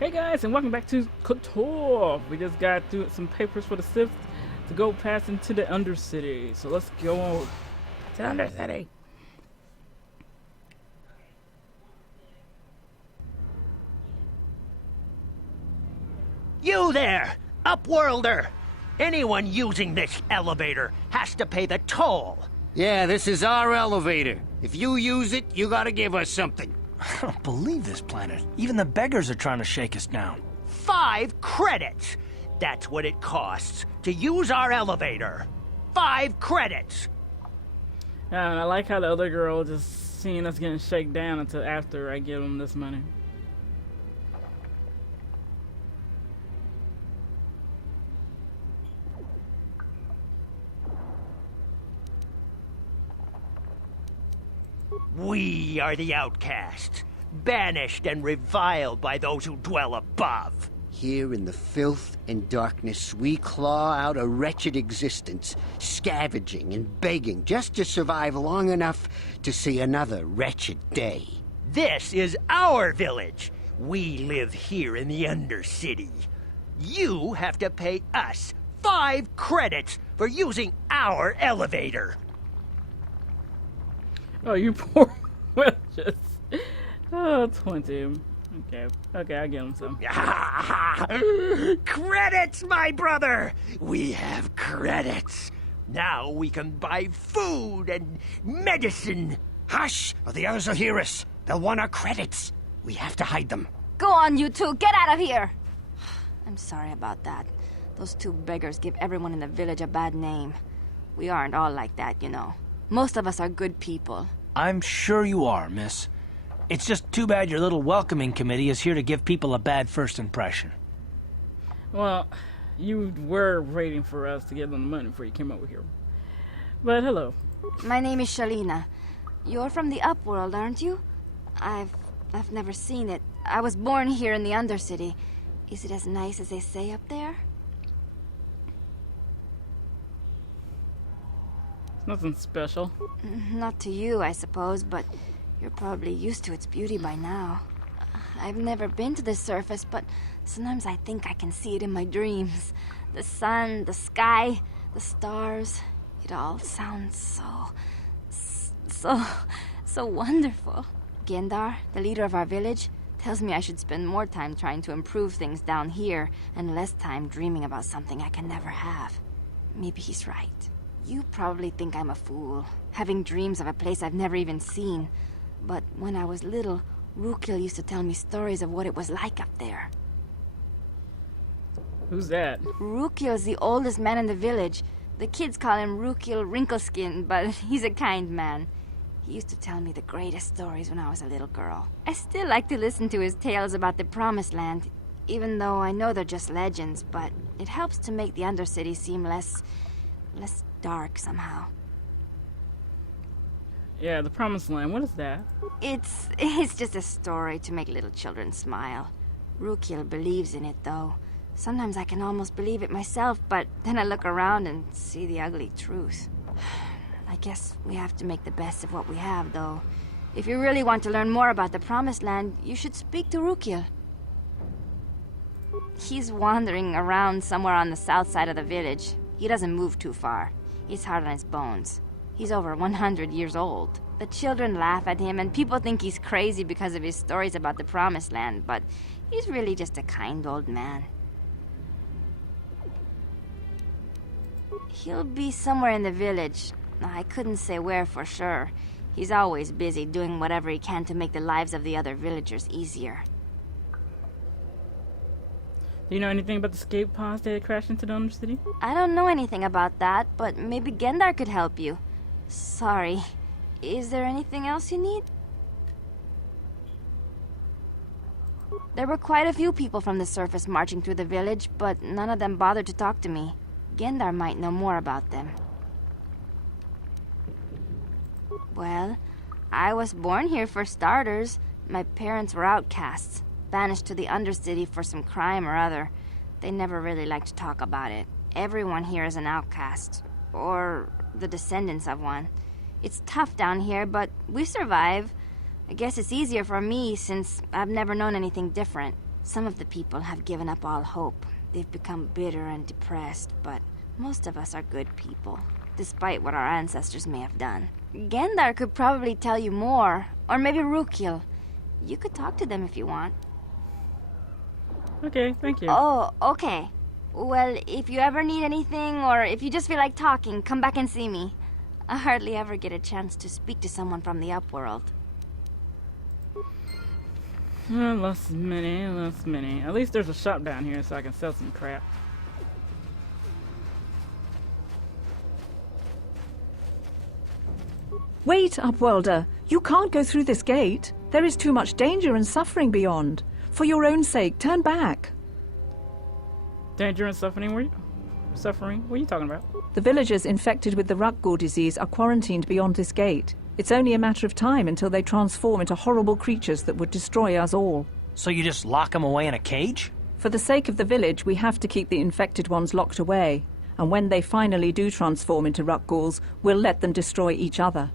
Hey guys, and welcome back to Couture. We just got through some papers for the Sith to go past into the Undercity. So let's go to the Undercity. You there, Upworlder! Anyone using this elevator has to pay the toll. Yeah, this is our elevator. If you use it, you gotta give us something. I don't believe this planet. Even the beggars are trying to shake us down. 5 credits! That's what it costs to use our elevator. 5 credits! And I like how the other girl just seeing us getting shaken down until after I give them this money. We are the outcasts, banished and reviled by those who dwell above. Here in the filth and darkness, we claw out a wretched existence, scavenging and begging just to survive long enough to see another wretched day. This is our village. We live here in the Undercity. You have to pay us 5 credits for using our elevator. Oh, you poor witches. Oh, 20. Okay, I'll give him some. Credits, my brother! We have credits. Now we can buy food and medicine. Hush, or the others will hear us. They'll want our credits. We have to hide them. Go on, you two. Get out of here. I'm sorry about that. Those 2 beggars give everyone in the village a bad name. We aren't all like that, you know. Most of us are good people. I'm sure you are, miss. It's just too bad your little welcoming committee is here to give people a bad first impression. Well, you were waiting for us to give them the money before you came over here. But hello. My name is Shalina. You're from the Upworld, aren't you? I've never seen it. I was born here in the Undercity. Is it as nice as they say up there? Nothing special. Not to you, I suppose, but you're probably used to its beauty by now. I've never been to the surface, but sometimes I think I can see it in my dreams. The sun, the sky, the stars. It all sounds so wonderful. Gendar, the leader of our village, tells me I should spend more time trying to improve things down here and less time dreaming about something I can never have. Maybe he's right. You probably think I'm a fool, having dreams of a place I've never even seen. But when I was little, Rukil used to tell me stories of what it was like up there. Who's that? Rukil's the oldest man in the village. The kids call him Rukil Wrinkleskin, but he's a kind man. He used to tell me the greatest stories when I was a little girl. I still like to listen to his tales about the Promised Land, even though I know they're just legends, but it helps to make the Undercity seem less dark somehow. Yeah, the Promised Land. What is that? It's just a story to make little children smile. Rukil believes in it, though. Sometimes I can almost believe it myself, but then I look around and see the ugly truth. I guess we have to make the best of what we have, though. If you really want to learn more about the Promised Land, you should speak to Rukil. He's wandering around somewhere on the south side of the village. He doesn't move too far. He's hard on his bones. He's over 100 years old. The children laugh at him, and people think he's crazy because of his stories about the Promised Land, but he's really just a kind old man. He'll be somewhere in the village. I couldn't say where for sure. He's always busy doing whatever he can to make the lives of the other villagers easier. Do you know anything about the escape pods that crashed into the Undercity? I don't know anything about that, but maybe Gendar could help you. Sorry. Is there anything else you need? There were quite a few people from the surface marching through the village, but none of them bothered to talk to me. Gendar might know more about them. Well, I was born here for starters. My parents were outcasts, banished to the Undercity for some crime or other. They never really liked to talk about it. Everyone here is an outcast, or the descendants of one. It's tough down here, but we survive. I guess it's easier for me since I've never known anything different. Some of the people have given up all hope. They've become bitter and depressed, but most of us are good people, despite what our ancestors may have done. Gendar could probably tell you more, or maybe Rukil. You could talk to them if you want. Okay, thank you. Oh, okay. Well, if you ever need anything, or if you just feel like talking, come back and see me. I hardly ever get a chance to speak to someone from the Upworld. Less many. At least there's a shop down here so I can sell some crap. Wait, Upworlder. You can't go through this gate. There is too much danger and suffering beyond. For your own sake, turn back. Danger and suffering? Suffering? What are you talking about? The villagers infected with the Rukgul disease are quarantined beyond this gate. It's only a matter of time until they transform into horrible creatures that would destroy us all. So you just lock them away in a cage? For the sake of the village, we have to keep the infected ones locked away. And when they finally do transform into Rukguls, we'll let them destroy each other.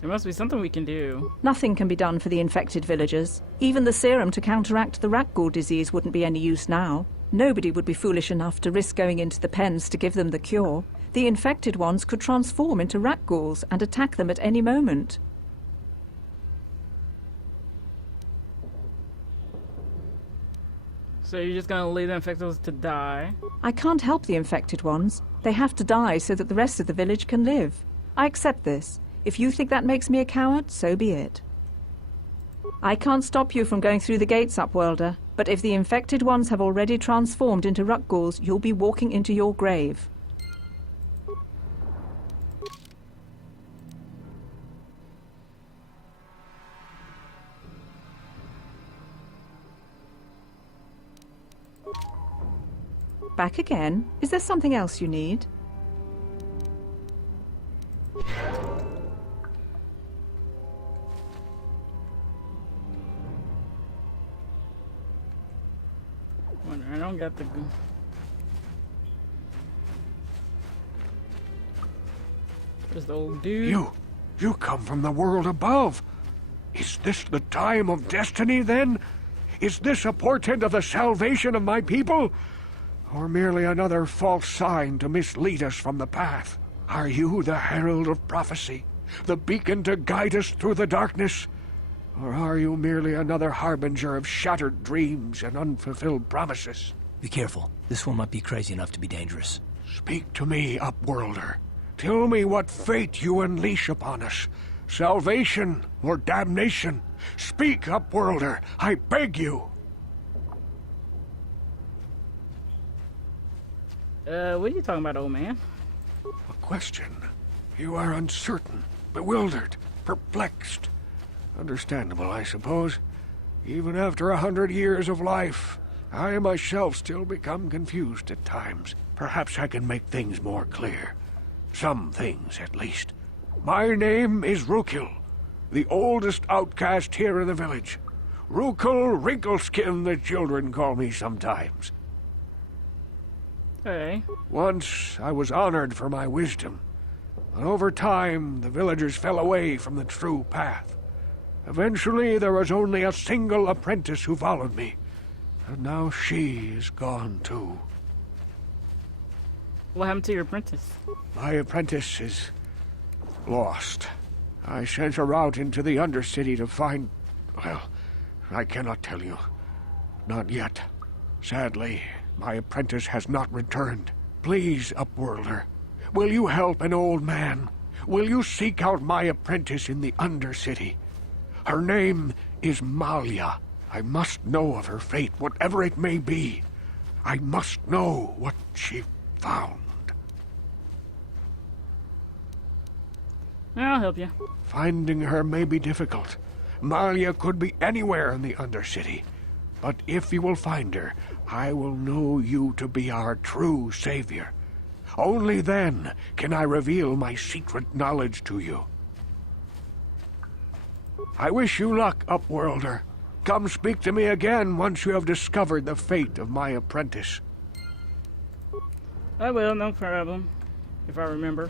There must be something we can do. Nothing can be done for the infected villagers. Even the serum to counteract the Rukgul disease wouldn't be any use now. Nobody would be foolish enough to risk going into the pens to give them the cure. The infected ones could transform into Rukguls and attack them at any moment. So you're just gonna leave the infected ones to die? I can't help the infected ones. They have to die so that the rest of the village can live. I accept this. If you think that makes me a coward, so be it. I can't stop you from going through the gates, Upworlder, but if the infected ones have already transformed into Rukguls, you'll be walking into your grave. Back again? Is there something else you need? I don't got the... There's the old dude. You come from the world above. Is this the time of destiny, then? Is this a portent of the salvation of my people? Or merely another false sign to mislead us from the path? Are you the herald of prophecy? The beacon to guide us through the darkness? Or are you merely another harbinger of shattered dreams and unfulfilled promises? Be careful. This one might be crazy enough to be dangerous. Speak to me, Upworlder. Tell me what fate you unleash upon us. Salvation or damnation? Speak, Upworlder, I beg you. What are you talking about, old man? A question. You are uncertain, bewildered, perplexed. Understandable, I suppose. Even after 100 years of life, I myself still become confused at times. Perhaps I can make things more clear. Some things, at least. My name is Rukil, the oldest outcast here in the village. Rukil Wrinkleskin, the children call me sometimes. Hey. Once I was honored for my wisdom, but over time the villagers fell away from the true path. Eventually there was only a single apprentice who followed me, and now she is gone too. What happened to your apprentice? My apprentice is lost. I sent her out into the Undercity to find... well, I cannot tell you. Not yet. Sadly, my apprentice has not returned. Please, Upworlder, will you help an old man? Will you seek out my apprentice in the Undercity? Her name is Malia. I must know of her fate, whatever it may be. I must know what she found. I'll help you. Finding her may be difficult. Malia could be anywhere in the Undercity. But if you will find her, I will know you to be our true savior. Only then can I reveal my secret knowledge to you. I wish you luck, Upworlder. Come speak to me again once you have discovered the fate of my apprentice. I will, no problem. If I remember.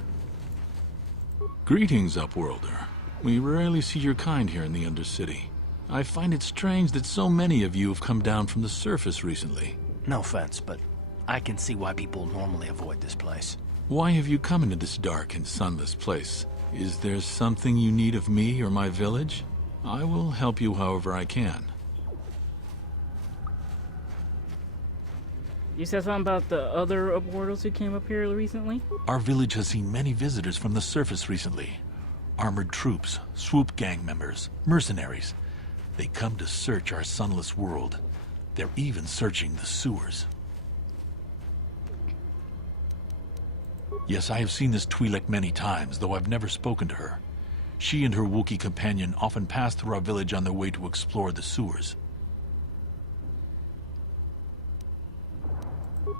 Greetings, Upworlder. We rarely see your kind here in the Undercity. I find it strange that so many of you have come down from the surface recently. No offense, but I can see why people normally avoid this place. Why have you come into this dark and sunless place? Is there something you need of me or my village? I will help you however I can. You said something about the other Upworlders who came up here recently? Our village has seen many visitors from the surface recently. Armored troops, swoop gang members, mercenaries. They come to search our sunless world. They're even searching the sewers. Yes, I have seen this Twi'lek many times, though I've never spoken to her. She and her Wookiee companion often pass through our village on their way to explore the sewers.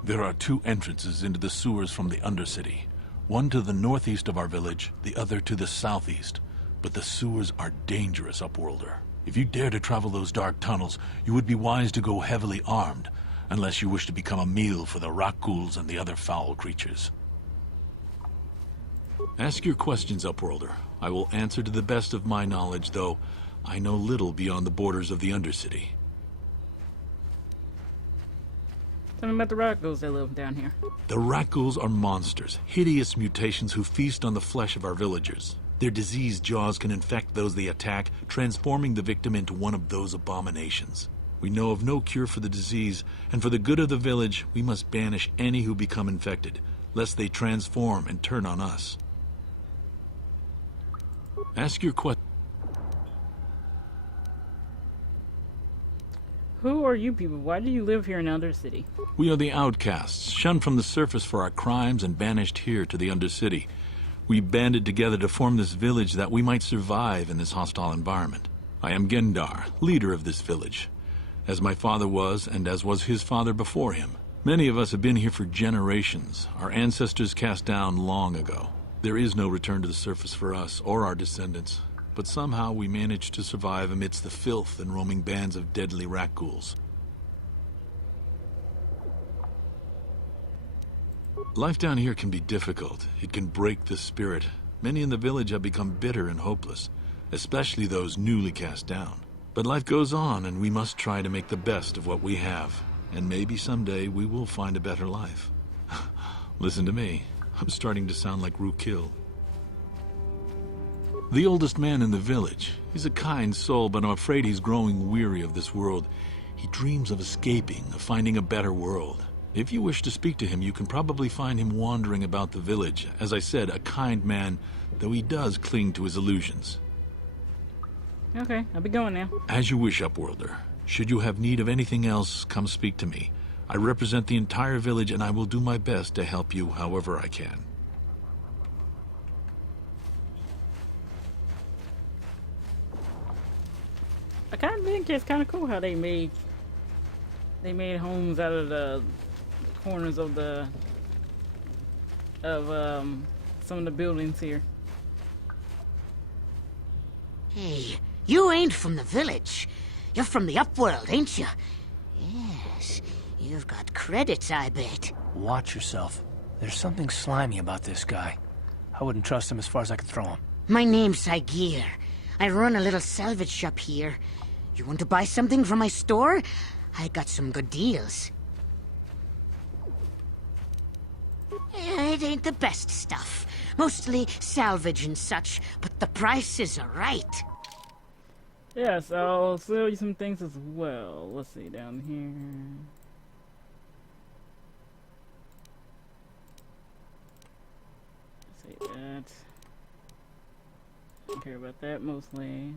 There are two entrances into the sewers from the Undercity. One to the northeast of our village, the other to the southeast. But the sewers are dangerous, Upworlder. If you dare to travel those dark tunnels, you would be wise to go heavily armed, unless you wish to become a meal for the Rakghouls and the other foul creatures. Ask your questions, Upworlder. I will answer to the best of my knowledge, though I know little beyond the borders of the Undercity. Tell me about the Rakghouls that live down here. The Rakghouls are monsters, hideous mutations who feast on the flesh of our villagers. Their diseased jaws can infect those they attack, transforming the victim into one of those abominations. We know of no cure for the disease, and for the good of the village, we must banish any who become infected, lest they transform and turn on us. Ask your question. Who are you people? Why do you live here in Undercity? We are the outcasts, shunned from the surface for our crimes and banished here to the Undercity. We banded together to form this village that we might survive in this hostile environment. I am Gendar, leader of this village, as my father was and as was his father before him. Many of us have been here for generations, our ancestors cast down long ago. There is no return to the surface for us or our descendants, but somehow we managed to survive amidst the filth and roaming bands of deadly Rakghouls. Life down here can be difficult. It can break the spirit. Many in the village have become bitter and hopeless, especially those newly cast down. But life goes on, and we must try to make the best of what we have. And maybe someday we will find a better life. Listen to me. I'm starting to sound like Rookil. The oldest man in the village. He's a kind soul, but I'm afraid he's growing weary of this world. He dreams of escaping, of finding a better world. If you wish to speak to him, you can probably find him wandering about the village. As I said, a kind man, though he does cling to his illusions. Okay, I'll be going now. As you wish, Upworlder. Should you have need of anything else, come speak to me. I represent the entire village, and I will do my best to help you however I can. I kind of think it's kind of cool how they made homes out of the corners of some of the buildings here. Hey, you ain't from the village. You're from the Upworld, ain't you? Yes, you've got credits, I bet. Watch yourself. There's something slimy about this guy. I wouldn't trust him as far as I could throw him. My name's Saigir. I run a little salvage shop here. You want to buy something from my store? I got some good deals. It ain't the best stuff. Mostly salvage and such, but the prices are right. Yes, I'll sell you some things as well. Let's see down here. Let's see that. Don't care about that mostly.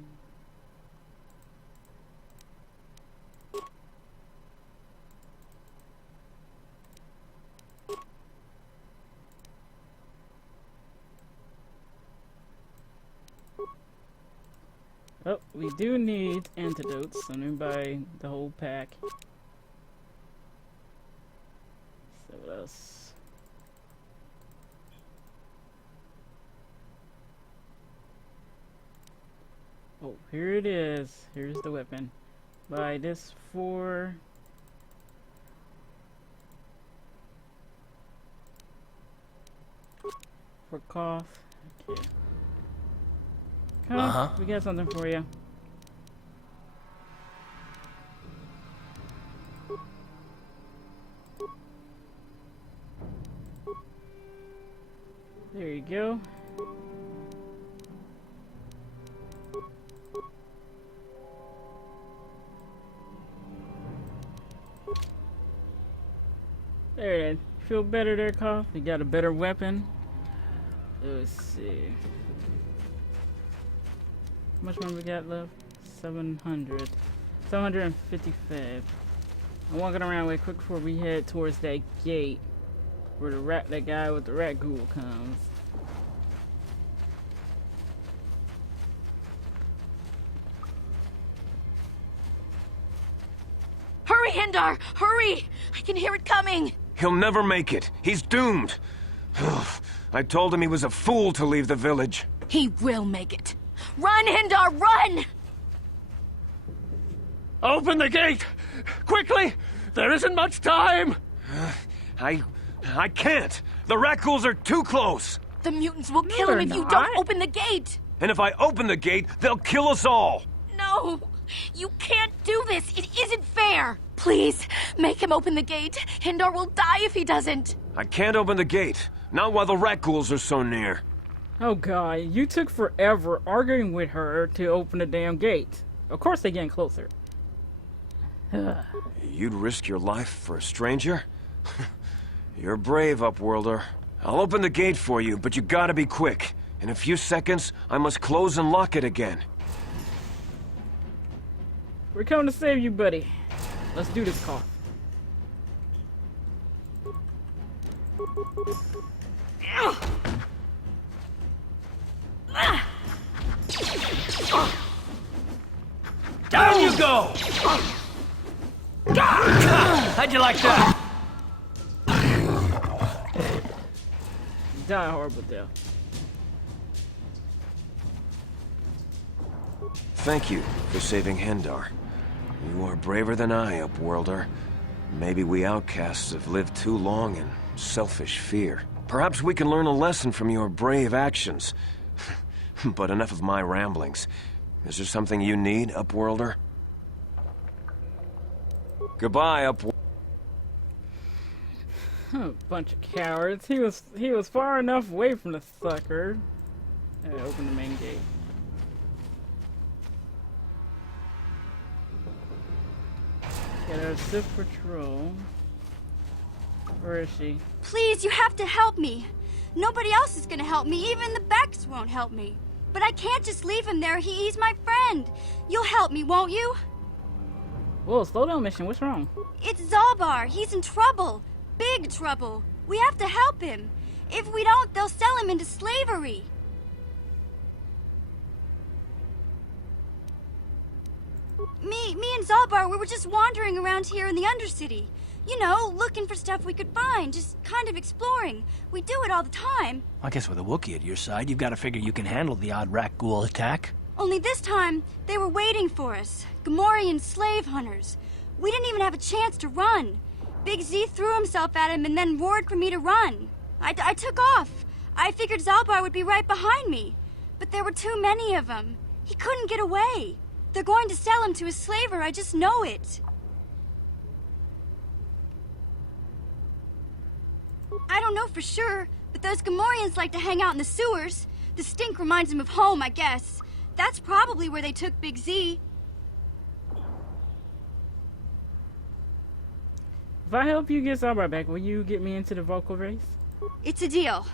Oh, we do need antidotes, so let me buy the whole pack. So what else? Oh, here it is. Here's the weapon. Buy this for cough. Okay. Huh? We got something for you. There you go. There it is. Feel better there, Koff? You got a better weapon? Let's see. How much money we got left? 700. 755. I'm walking around way quick before we head towards that gate where that guy with the rat ghoul comes. Hurry, Hindar! Hurry! I can hear it coming! He'll never make it. He's doomed. I told him he was a fool to leave the village. He will make it. Run, Hindar, run! Open the gate! Quickly! There isn't much time! I can't. The rat ghouls are too close. The mutants will kill him if you don't open the gate! And if I open the gate, they'll kill us all. No! You can't do this! It isn't fair! Please, make him open the gate. Hindar will die if he doesn't. I can't open the gate. Not while the rat ghouls are so near. Oh god, you took forever arguing with her to open the damn gate. Of course they're getting closer. You'd risk your life for a stranger? You're brave, Upworlder. I'll open the gate for you, but you gotta be quick. In a few seconds, I must close and lock it again. We're coming to save you, buddy. Let's do this, Koff. Down you go! How'd you like that? Die a horrible death. Thank you for saving Hindar. You are braver than I, Upworlder. Maybe we outcasts have lived too long in selfish fear. Perhaps we can learn a lesson from your brave actions. But enough of my ramblings. Is there something you need, Upworlder? Goodbye, Upworlder. Bunch of cowards. He was far enough away from the sucker. Open the main gate. Get our Sith patrol. Where is she? Please, you have to help me. Nobody else is gonna help me. Even the Becks won't help me. But I can't just leave him there. He's my friend. You'll help me, won't you? Whoa, slow down, mission. What's wrong? It's Zalbar. He's in trouble. Big trouble. We have to help him. If we don't, they'll sell him into slavery. Me and Zalbar, we were just wandering around here in the Undercity. You know, looking for stuff we could find, just kind of exploring. We do it all the time. I guess with a Wookiee at your side, you've got to figure you can handle the odd rat ghoul attack. Only this time, they were waiting for us. Gamorrean slave hunters. We didn't even have a chance to run. Big Z threw himself at him and then roared for me to run. I took off. I figured Zalbar would be right behind me. But there were too many of them. He couldn't get away. They're going to sell him to a slaver, I just know it. I don't know for sure, but those Gamorreans like to hang out in the sewers. The stink reminds them of home, I guess. That's probably where they took Big Z. If I help you get Zalbar back, will you get me into the vocal race? It's a deal.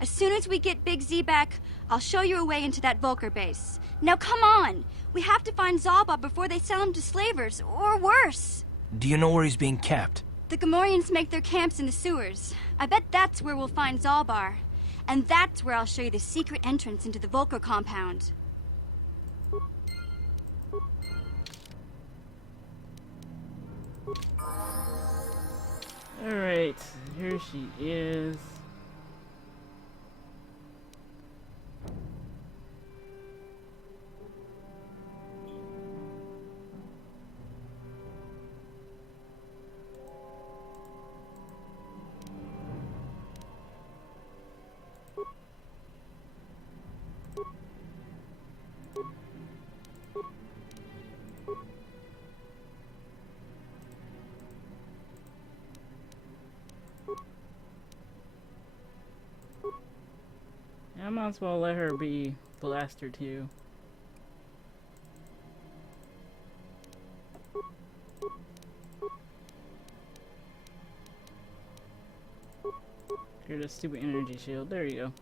As soon as we get Big Z back, I'll show you a way into that Vulcar base. Now come on! We have to find Zalbar before they sell him to slavers, or worse. Do you know where he's being kept? The Gamorreans make their camps in the sewers. I bet that's where we'll find Zalbar. And that's where I'll show you the secret entrance into the Vulcar compound. Alright, here she is. Might as well let her be blaster too. Here's a stupid energy shield. There you go.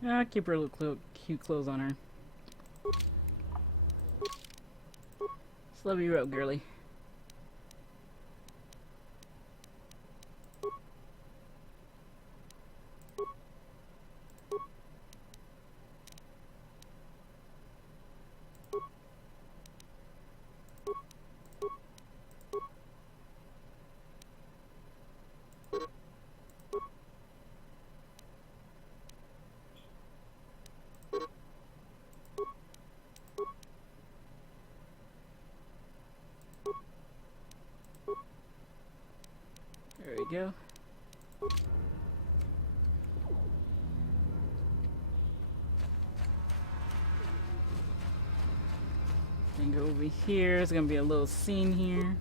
Yeah, keep her little cute clothes on her. Slubby road, girly. There we go. Then go over here. There's gonna be a little scene here.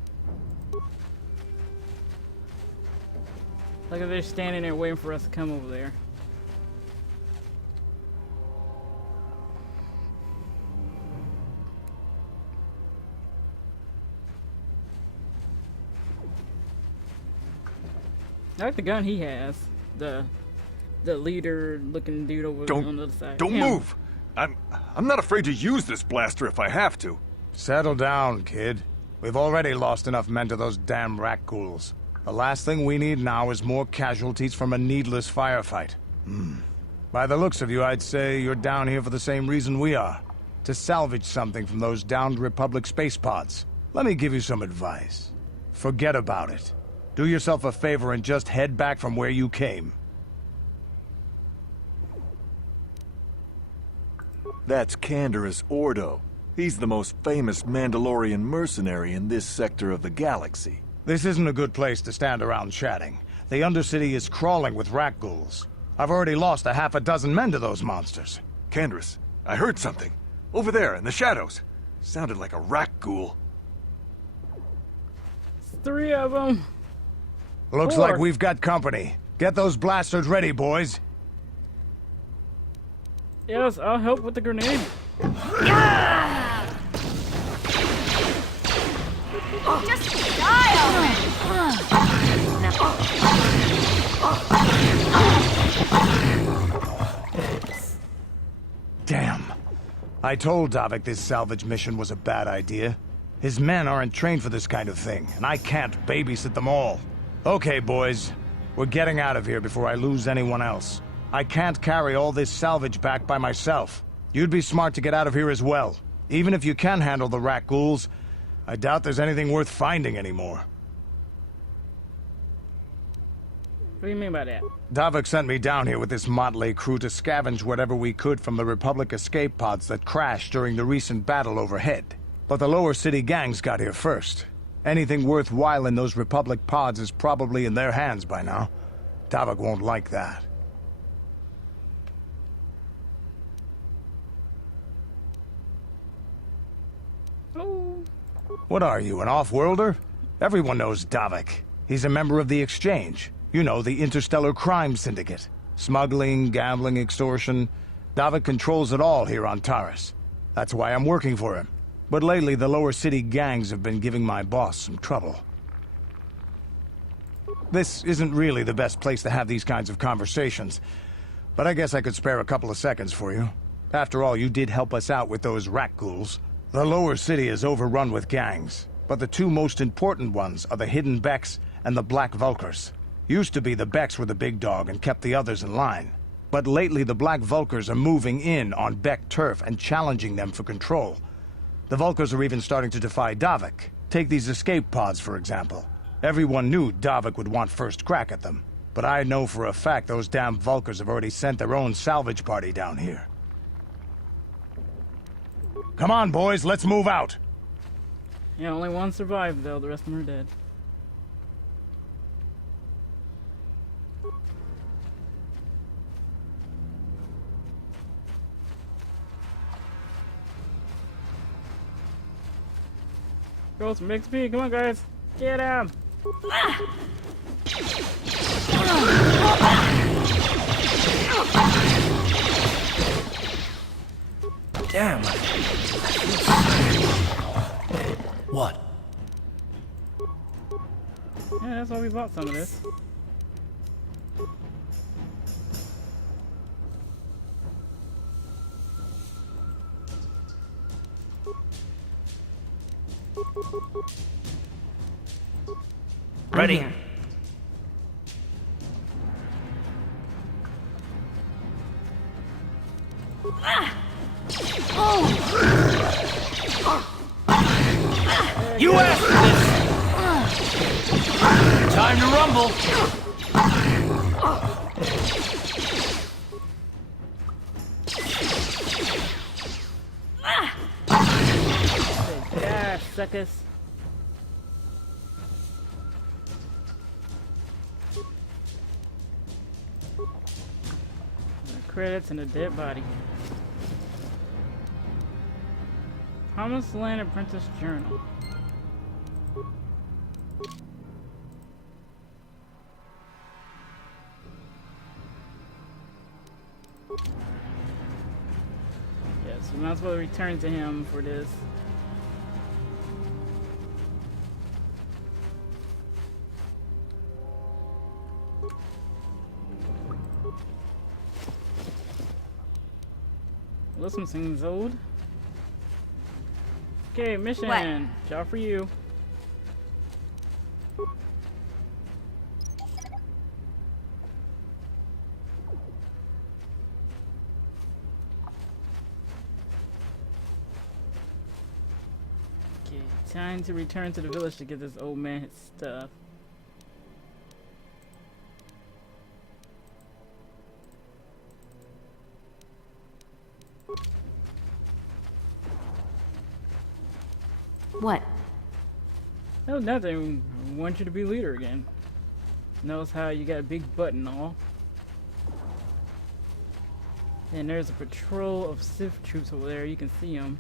Like if they're standing there waiting for us to come over there. I like the gun he has. The leader looking dude over on the other side. Don't move! I'm not afraid to use this blaster if I have to. Settle down, kid. We've already lost enough men to those damn rat ghouls. The last thing we need now is more casualties from a needless firefight. By the looks of you, I'd say you're down here for the same reason we are. To salvage something from those downed Republic space pods. Let me give you some advice. Forget about it. Do yourself a favor and just head back from where you came. That's Canderous Ordo. He's the most famous Mandalorian mercenary in this sector of the galaxy. This isn't a good place to stand around chatting. The Undercity is crawling with rat ghouls. I've already lost a half a dozen men to those monsters. Canderous, I heard something. Over there, in the shadows. Sounded like a rat ghoul. It's 3 of them. Looks 4. like we've got company. Get those blasters ready, boys. Yes, I'll help with the grenade. Just die already! Damn. I told Davik this salvage mission was a bad idea. His men aren't trained for this kind of thing, and I can't babysit them all. Okay, boys. We're getting out of here before I lose anyone else. I can't carry all this salvage back by myself. You'd be smart to get out of here as well. Even if you can handle the rat ghouls, I doubt there's anything worth finding anymore. What do you mean by that? Davik sent me down here with this motley crew to scavenge whatever we could from the Republic escape pods that crashed during the recent battle overhead. But the lower city gangs got here first. Anything worthwhile in those Republic pods is probably in their hands by now. Davik won't like that. Oh. What are you, an off-worlder? Everyone knows Davik. He's a member of the Exchange. You know, the interstellar crime syndicate. Smuggling, gambling, extortion. Davik controls it all here on Taris. That's why I'm working for him. But lately, the lower city gangs have been giving my boss some trouble. This isn't really the best place to have these kinds of conversations, but I guess I could spare a couple of seconds for you. After all, you did help us out with those rat ghouls. The lower city is overrun with gangs, but the 2 most important ones are the Hidden Becks and the Black Vulkars. Used to be the Becks were the big dog and kept the others in line. But lately the Black Vulkars are moving in on Beck turf and challenging them for control. The Vulkars are even starting to defy Davik. Take these escape pods, for example. Everyone knew Davik would want first crack at them. But I know for a fact those damn Vulkars have already sent their own salvage party down here. Come on, boys, let's move out! Yeah, only one survived, though. The rest of them are dead. Roll some XP. Come on, guys. Get him. Damn. What? Yeah, that's why we bought some of this. Ready. You asked for this! Time to rumble! Yeah, suckers. Credits and a dead body. Promised Land Apprentice Journal. Yes, we might as well return to him for this. Listen, seems old. Okay, mission. What? Job for you. Okay, time to return to the village to get this old man his stuff. What? Oh, nothing. I want you to be leader again. Knows how you got a big butt and all. And there's a patrol of Sith troops over there. You can see them.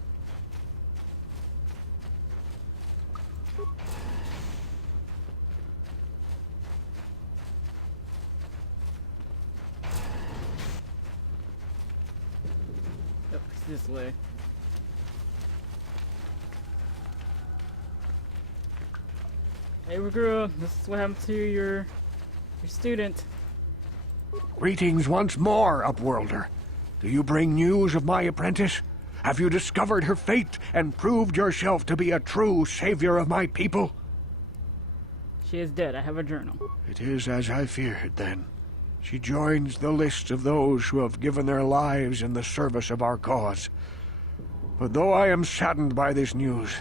Oh, it's this way. Hey, girl, this is what happened to your student. Greetings once more, Upworlder. Do you bring news of my apprentice? Have you discovered her fate and proved yourself to be a true savior of my people? She is dead. I have a journal. It is as I feared, then. She joins the list of those who have given their lives in the service of our cause. But though I am saddened by this news,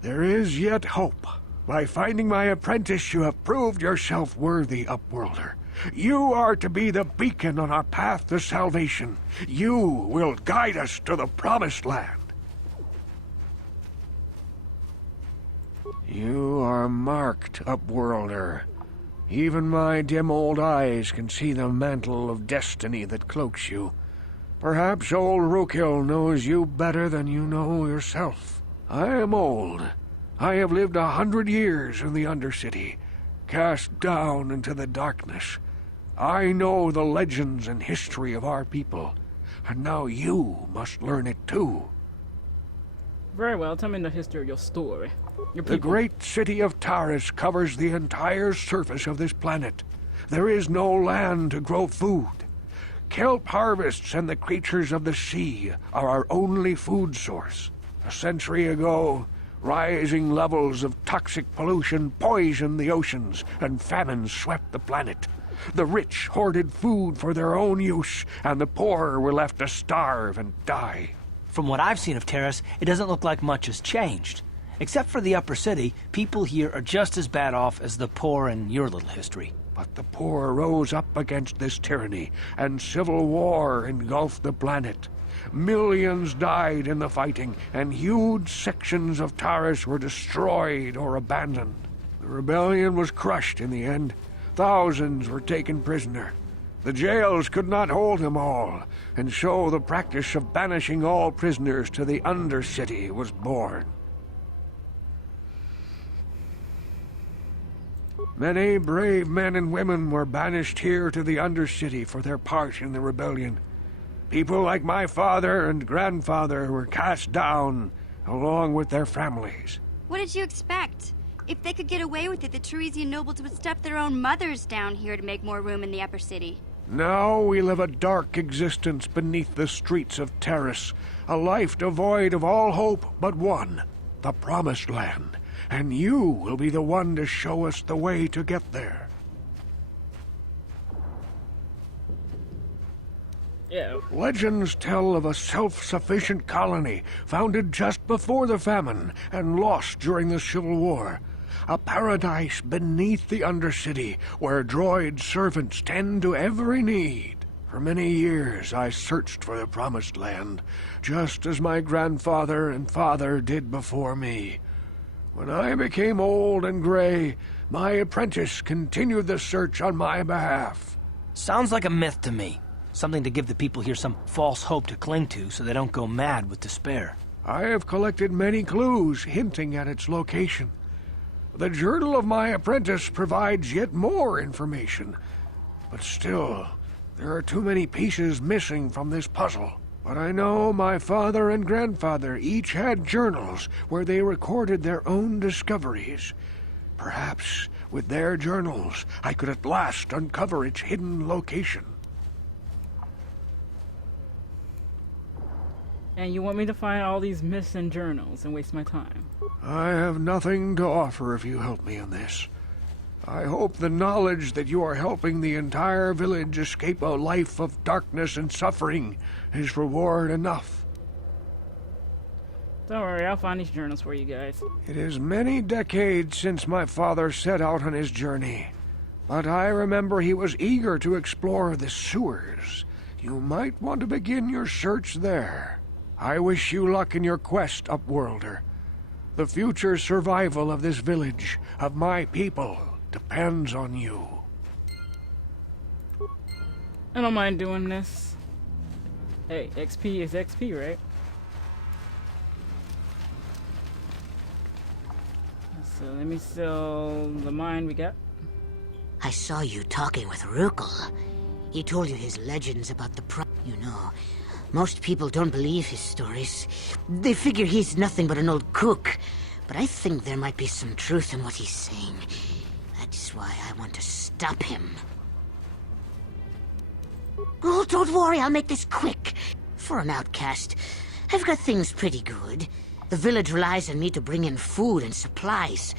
there is yet hope. By finding my apprentice, you have proved yourself worthy, Upworlder. You are to be the beacon on our path to salvation. You will guide us to the promised land. You are marked, Upworlder. Even my dim old eyes can see the mantle of destiny that cloaks you. Perhaps old Rookhill knows you better than you know yourself. I am old. I have lived 100 years in the Undercity, cast down into the darkness. I know the legends and history of our people, and now you must learn it too. Very well. Tell me the history of your story. Your people. The great city of Taris covers the entire surface of this planet. There is no land to grow food. Kelp harvests and the creatures of the sea are our only food source. A century ago, rising levels of toxic pollution poisoned the oceans, and famine swept the planet. The rich hoarded food for their own use, and the poor were left to starve and die. From what I've seen of Taris, it doesn't look like much has changed. Except for the upper city, people here are just as bad off as the poor in your little history. But the poor rose up against this tyranny, and civil war engulfed the planet. Millions died in the fighting, and huge sections of Taris were destroyed or abandoned. The rebellion was crushed in the end. Thousands were taken prisoner. The jails could not hold them all, and so the practice of banishing all prisoners to the Undercity was born. Many brave men and women were banished here to the Undercity for their part in the rebellion. People like my father and grandfather were cast down, along with their families. What did you expect? If they could get away with it, the Teresian nobles would step their own mothers down here to make more room in the upper city. Now we live a dark existence beneath the streets of Terrace, a life devoid of all hope but one, the Promised Land. And you will be the one to show us the way to get there. Yeah. Legends tell of a self-sufficient colony founded just before the famine and lost during the Civil War. A paradise beneath the Undercity where droid servants tend to every need. For many years I searched for the Promised Land, just as my grandfather and father did before me. When I became old and gray, my apprentice continued the search on my behalf. Sounds like a myth to me. Something to give the people here some false hope to cling to so they don't go mad with despair. I have collected many clues hinting at its location. The journal of my apprentice provides yet more information. But still, there are too many pieces missing from this puzzle. But I know my father and grandfather each had journals where they recorded their own discoveries. Perhaps with their journals, I could at last uncover its hidden location. And you want me to find all these missing journals and waste my time? I have nothing to offer if you help me in this. I hope the knowledge that you are helping the entire village escape a life of darkness and suffering is reward enough. Don't worry, I'll find these journals for you guys. It is many decades since my father set out on his journey, but I remember he was eager to explore the sewers. You might want to begin your search there. I wish you luck in your quest, Upworlder. The future survival of this village, of my people, depends on you. I don't mind doing this. Hey, XP is XP, right? So let me sell the mine we got. I saw you talking with Rukel. He told you his legends about the You know, most people don't believe his stories. They figure he's nothing but an old cook. But I think there might be some truth in what he's saying. That's why I want to stop him. Oh, don't worry, I'll make this quick. For an outcast, I've got things pretty good. The village relies on me to bring in food and supplies.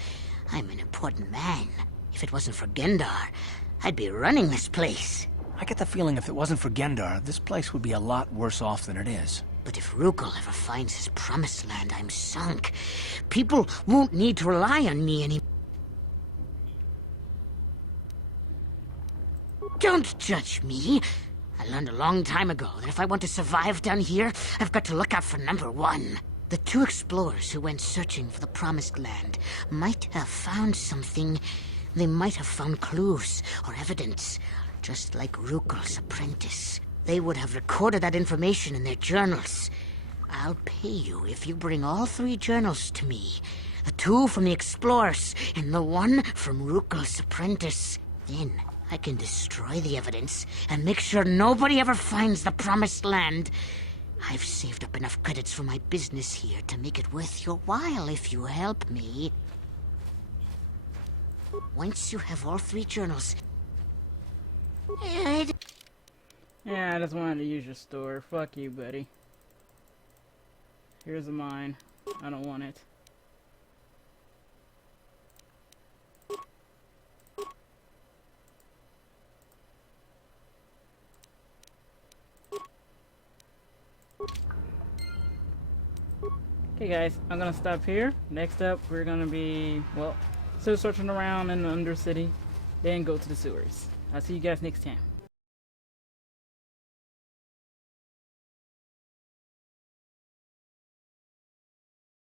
I'm an important man. If it wasn't for Gendar, I'd be running this place. I get the feeling if it wasn't for Gendar, this place would be a lot worse off than it is. But if Rukel ever finds his promised land, I'm sunk. People won't need to rely on me anymore. Don't judge me. I learned a long time ago that if I want to survive down here, I've got to look out for number one. The two explorers who went searching for the Promised Land might have found something. They might have found clues or evidence, just like Rukel's apprentice. They would have recorded that information in their journals. I'll pay you if you bring all 3 journals to me. The 2 from the explorers and the 1 from Rukel's apprentice. Then I can destroy the evidence and make sure nobody ever finds the Promised Land. I've saved up enough credits for my business here to make it worth your while if you help me. Once you have all 3 journals... Yeah, I just wanted to use your store. Fuck you, buddy. Here's a mine. I don't want it. Okay guys, I'm gonna stop here. Next up, we're gonna be, well, still searching around in the Undercity, then go to the sewers. I'll see you guys next time.